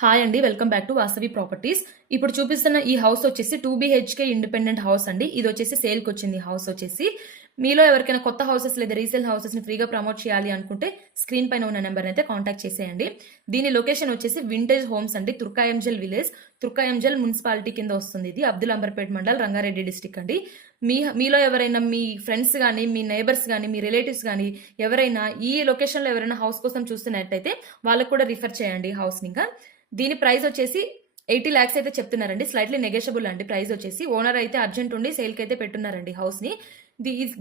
Hi అండి, welcome back to Vasavi properties. ఇప్పుడు చూపిస్తున్న ఈ హౌస్ వచ్చేసి 2 BHK ఇండిపెండెంట్ హౌస్ అండి. ఇది వచ్చేసి సేల్కి వచ్చింది హౌస్ వచ్చేసి. మీలో ఎవరికైనా కొత్త హౌసెస్ లేదా రీసేల్ హౌసెస్ ని ఫ్రీగా ప్రమోట్ చేయాలి అనుకుంటే స్క్రీన్ పైన ఉన్న నెంబర్ అయితే కాంటాక్ట్ చేసేయండి. దీని లొకేషన్ వచ్చేసి వింటేజ్ హోమ్స్ అండి, తుర్కాయంజల్ విలేజ్, తుర్కాయంజల్ మున్సిపాలిటీ కింద వస్తుంది. ఇది అబ్దుల్ అంబర్పేట్ మండల్, రంగారెడ్డి డిస్టిక్ అండి. మీలో ఎవరైనా మీ ఫ్రెండ్స్ కానీ, మీ నైబర్స్ కానీ, మీ రిలేటివ్స్ కానీ ఎవరైనా ఈ లొకేషన్లో ఎవరైనా హౌస్ కోసం చూస్తున్నట్టయితే వాళ్ళకు కూడా రిఫర్ చేయండి హౌస్. ఇంకా దీని ప్రైస్ వచ్చేసి 80 lakhs అయితే చెప్తున్నారండి. స్లైట్లీ నెగోషియబుల్ అండి ప్రైస్ వచ్చేసి. ఓనర్ అయితే అర్జెంట్ ఉండి సేల్కి అయితే పెట్టున్నారండి హౌస్ ని.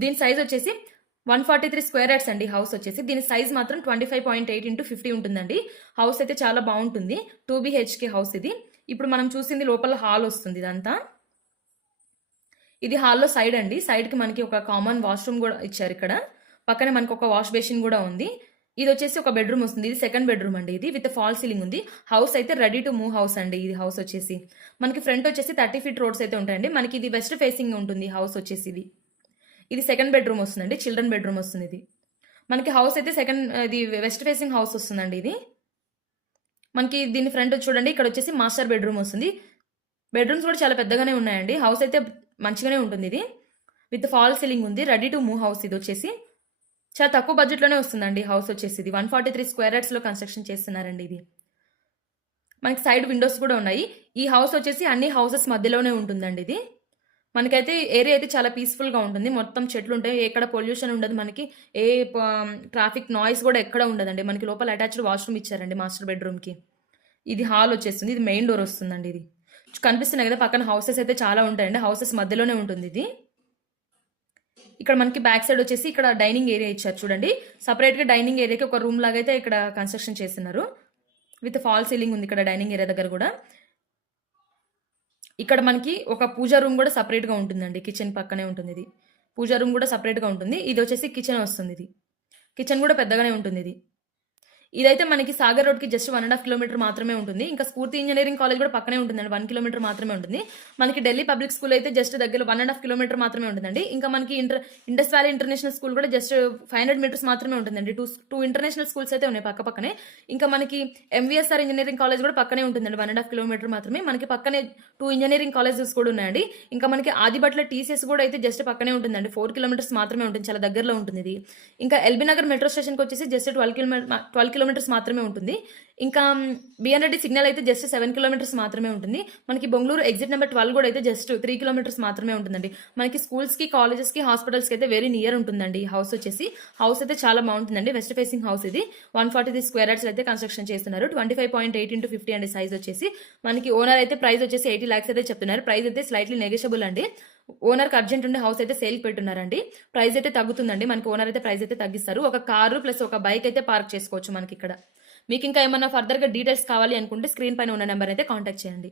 దీని సైజ్ వచ్చేసి 143 square yards అండి హౌస్ వచ్చేసి. దీని సైజ్ మాత్రం 25.8 into 50 ఉంటుందండి. హౌస్ అయితే చాలా బాగుంటుంది. 2 BHK హౌస్ ఇది. ఇప్పుడు మనం చూసింది లోపల హాల్ వస్తుంది. ఇదంతా ఇది హాల్లో సైడ్ అండి. సైడ్ కి మనకి ఒక కామన్ వాష్రూమ్ కూడా ఇచ్చారు. ఇక్కడ పక్కనే మనకి ఒక వాష్ బేసిన్ కూడా ఉంది. ఇది వచ్చేసి ఒక బెడ్రూమ్ వస్తుంది. ఇది సెకండ్ బెడ్రూమ్ అండి. ఇది విత్ ఫాల్ సీలింగ్ ఉంది. హౌస్ అయితే రెడీ టు మూవ్ హౌస్ అండి. ఇది హౌస్ వచ్చేసి మనకి ఫ్రంట్ వచ్చేసి 30 feet రోడ్స్ అయితే ఉంటాయండి. మనకి ఇది వెస్ట్ ఫేసింగ్ ఉంటుంది హౌస్ వచ్చేసి. ఇది సెకండ్ బెడ్రూమ్ వస్తుందండి, చిల్డ్రన్ బెడ్రూమ్ వస్తుంది. ఇది మనకి హౌస్ అయితే ఇది వెస్ట్ ఫేసింగ్ హౌస్ వస్తుందండి. ఇది మనకి దీని ఫ్రంట్ చూడండి, ఇక్కడ వచ్చేసి మాస్టర్ బెడ్రూమ్ వస్తుంది. బెడ్రూమ్స్ కూడా చాలా పెద్దగానే ఉన్నాయండి. హౌస్ అయితే మంచిగానే ఉంటుంది. ఇది విత్ ఫాల్ సీలింగ్ ఉంది. రెడీ టు మూవ్ హౌస్ ఇది వచ్చేసి. చాలా తక్కువ బడ్జెట్లోనే వస్తుందండి హౌస్ వచ్చేసి. ఇది 143 square yards లో కన్స్ట్రక్షన్ చేస్తున్నారండి. ఇది మనకి సైడ్ విండోస్ కూడా ఉన్నాయి. ఈ హౌస్ వచ్చేసి అన్ని హౌసెస్ మధ్యలోనే ఉంటుందండి. ఇది మనకైతే ఏరియా అయితే చాలా పీస్ఫుల్ గా ఉంటుంది. మొత్తం చెట్లు ఉంటాయి, ఎక్కడ పొల్యూషన్ ఉండదు, మనకి ఏ ట్రాఫిక్ నాయిస్ కూడా ఎక్కడ ఉండదండి. మనకి లోపల అటాచ్డ్ వాష్రూమ్ ఇచ్చారండి మాస్టర్ బెడ్రూమ్ కి. ఇది హాల్ వచ్చేస్తుంది. ఇది మెయిన్ డోర్ వస్తుందండి. ఇది కనిపిస్తున్నాయి కదా, పక్కన హౌసెస్ అయితే చాలా ఉంటాయండి. హౌసెస్ మధ్యలోనే ఉంటుంది ఇది. ఇక్కడ మనకి బ్యాక్ సైడ్ వచ్చేసి ఇక్కడ డైనింగ్ ఏరియా ఇచ్చారు చూడండి. సపరేట్ గా డైనింగ్ ఏరియాకి ఒక రూమ్ లాగా అయితే ఇక్కడ కన్స్ట్రక్షన్ చేస్తున్నారు. విత్ ఫాల్ సీలింగ్ ఉంది ఇక్కడ డైనింగ్ ఏరియా దగ్గర కూడా. ఇక్కడ మనకి ఒక పూజా రూమ్ కూడా సపరేట్ గా ఉంటుందండి. కిచెన్ పక్కనే ఉంటుంది. ఇది పూజా రూమ్ కూడా సపరేట్ గా ఉంటుంది. ఇది వచ్చేసి కిచెన్ వస్తుంది. ఇది కిచెన్ కూడా పెద్దగానే ఉంటుంది. ఇదైతే మనకి సాగర్ రోడ్ కి జస్ట్ 1.5 kilometer మాత్రమే ఉంటుంది. ఇంకా స్ఫూర్తి ఇంజనీరింగ్ కాలేజ్ కూడా పక్కనే ఉంటుందండి. 1 kilometer మాత్రమే ఉంటుంది. మనకి ఢిల్లీ పబ్లిక్ స్కూల్ అయితే జస్ట్ దగ్గర 1.5 kilometer మాత్రమే ఉంటుందండి. ఇంకా మనకి ఇండస్ వ్యాలీ ఇంటర్నేషనల్ స్కూల్ కూడా జస్ట్ 500 meters మాత్రమే ఉంటుందండి. టూ ఇంటర్నేషనల్ స్కూల్స్ అయితే ఉన్నాయి పక్క పక్కనే. ఇంకా మనకి MVSR ఇంజనీరింగ్ కాలేజ్ కూడా పక్కనే ఉంటుందండి. 1.5 kilometer మాత్రమే. మనకి పక్కనే 2 ఇంజనీరింగ్ కాలేజెస్ కూడా ఉన్నాయండి. ఇంకా మనకి ఆదిబట్ల TCS కూడా అయితే జస్ట్ పక్కనే ఉంటుందండి. 4 kilometers మాత్రమే ఉంటుంది. చాలా దగ్గరలో ఉంటుంది ఇది. ఇంకా ఎల్బీ నగర్ మెట్రో స్టేషన్ కి వచ్చేసి జస్ట్ 12 kilometers మాత్రమే ఉంటుంది. ఇంకా బిఎన్ రెడ్డి సిగ్నల్ అయితే జస్ట్ 7 kilometers మాత్రమే ఉంటుంది. మనకి బెంగళూరు ఎగ్జిట్ నెంబర్ 12 కూడా అయితే జస్ట్ 3 kilometers మాత్రమే ఉంటుందండి. మనకి స్కూల్స్ కి, కాలేజెస్ కి, హాస్పిటల్స్ కి అయితే వెరీ నియర్ ఉంటుందండి ఈ హౌస్ వచ్చేసి. హౌస్ అయితే చాలా బాగుంటుందండి. వెస్ట్ ఫేసింగ్ హౌస్ ఇది. 143 square yards అయితే కన్స్ట్రక్షన్ చేస్తున్నారు. 25.8 into 50 అండి సైజ్ వచ్చేసి. మనకి ఓనర్ అయితే ప్రైస్ వచ్చేసి 80 lakhs అయితే చెప్తున్నారు. ప్రైస్ అయితే స్లైట్లీ నెగోషియబుల్ అండి. ఓనర్ కి అర్జెంట్ ఉండే హౌస్ అయితే సేల్ పెట్టున్నారండి. ప్రైస్ అయితే తగ్గుతుందండి. మనకి ఓనర్ అయితే ప్రైస్ అయితే తగ్గిస్తారు. ఒక కారు ప్లస్ ఒక బైక్ అయితే పార్క్ చేసుకోవచ్చు మనకి ఇక్కడ. మీకు ఇంకా ఏమన్నా ఫర్దర్ గా డీటెయిల్స్ కావాలి అనుకుంటే స్క్రీన్ పైన ఉన్న నెంబర్ అయితే కాంటాక్ట్ చేయండి.